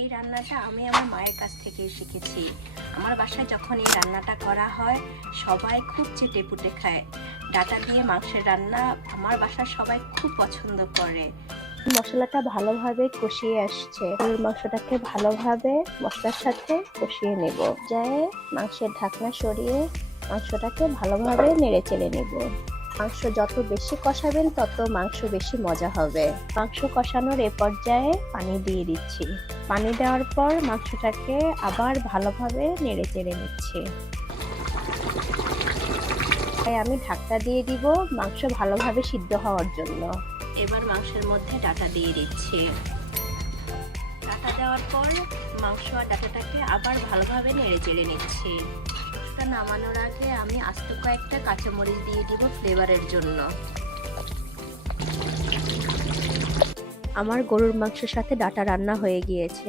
এই রান্নাটা আমি আমার মায়ের কাছ থেকে শিখেছি। আমার বাসায় যখন এই রান্নাটা করা হয় সবাই খুব চেটেপুটে খায়। ডাঁটা দিয়ে মাংসের রান্না আমার বাসার সবাই খুব পছন্দ করে। মশলাটা ভালোভাবে কষিয়ে আসছে। গরুর মাংসটাকে ভালোভাবে মশলার সাথে কষিয়ে নেব। যায় মাংসের ঢাকনা সরিয়ে মাংসটাকে ভালোভাবে নেড়ে চেড়ে নেব। মাংস যত বেশি কষাবেন তত মাংস বেশি মজা হবে। মাংস কষানোর এ পর্যায়ে পানি দিয়ে দিচ্ছি। পানি দেওয়ার পর মাংসটাকে আবার ভালোভাবে নেড়ে চেড়ে নিচ্ছি। তাই আমি ঢাকনা দিয়ে দিব মাংস ভালোভাবে সিদ্ধ হওয়ার জন্য। এবার মাংসের মধ্যে ডাঁটা দিয়ে দিচ্ছি। ডাঁটা দেওয়ার পর মাংস আর ডাঁটাটাকে আবার ভালোভাবে নেড়ে চেড়ে নিচ্ছি। এটা নামানোর আগে আমি আস্ত কয়েকটা কাঁচামরিচ দিয়ে দিব ফ্লেভারের জন্য। আমার গরুর মাংসের সাথে ডাঁটা রান্না হয়ে গিয়েছে।